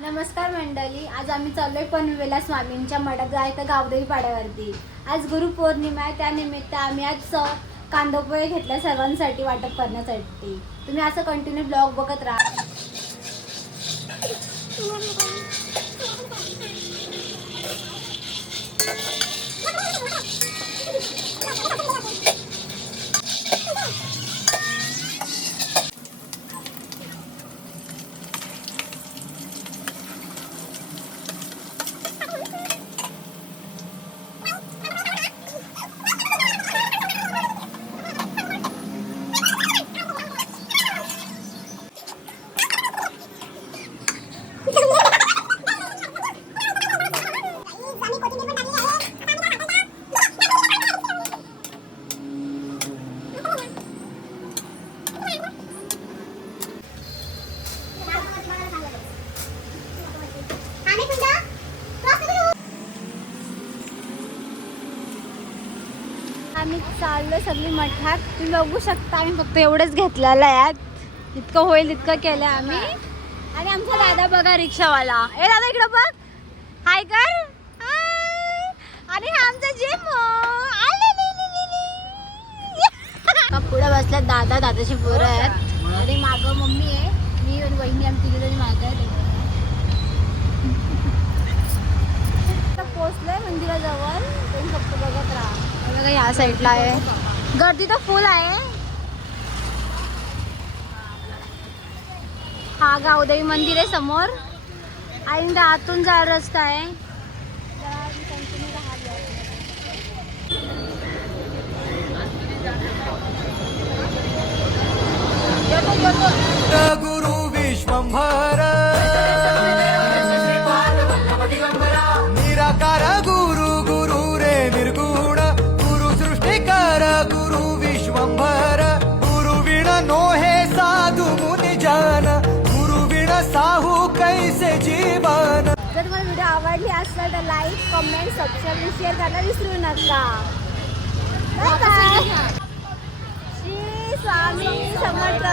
नमस्कार मंडळी, आज आम्ही चाललोय पनवेला स्वामींच्या मठात जायचं गावदेवी पाड्यावरती. आज गुरुपौर्णिमा आहे, त्यानिमित्त आम्ही आज कांदापोहे घेतल्या सर्वांसाठी वाटप करण्यासाठी. तुम्ही असं कंटिन्यू ब्लॉग बघत राहा. आम्ही चाललो सगळी मठात. तुम्ही बघू शकता, आम्ही फक्त एवढंच घेतलेलं आहे. इतकं होईल इतकं केलं आम्ही. आणि आमचा दादा बघा, रिक्षावाला. ए दादा इकडं बघ, हाय कर. हाय. आणि हा आमचा जिम पुढे बसल्यात दादा, दादाची पोरं आहेत आणि मागं मम्मी आहे, मी आणि वहिनी आमची तिघी जणी मागं आहे. पोचलोय मंदिराजवळ, तुम्ही फक्त बघत राहा. बघा ह्या साईडला आहे, गर्दी तर फुल आहे. हा गावदेवी मंदिर आहे समोर आणि आतून जा रस्ता आहे. गुरु विश्वंभर निराकार गुरु गुरु रे निर्गुण गुरु सृष्टिकर गुरु विश्वंभर गुरु विण नोहे साधु मुनि जन गुरु विण साहू कैसे जीवन. जर तुम्हाला व्हिडिओ आवडली असेल तर लाईक, कमेंट, सबस्क्राईब आणि शेअर करायला विसरू नका. Bye bye. श्री स्वामी समर्थ.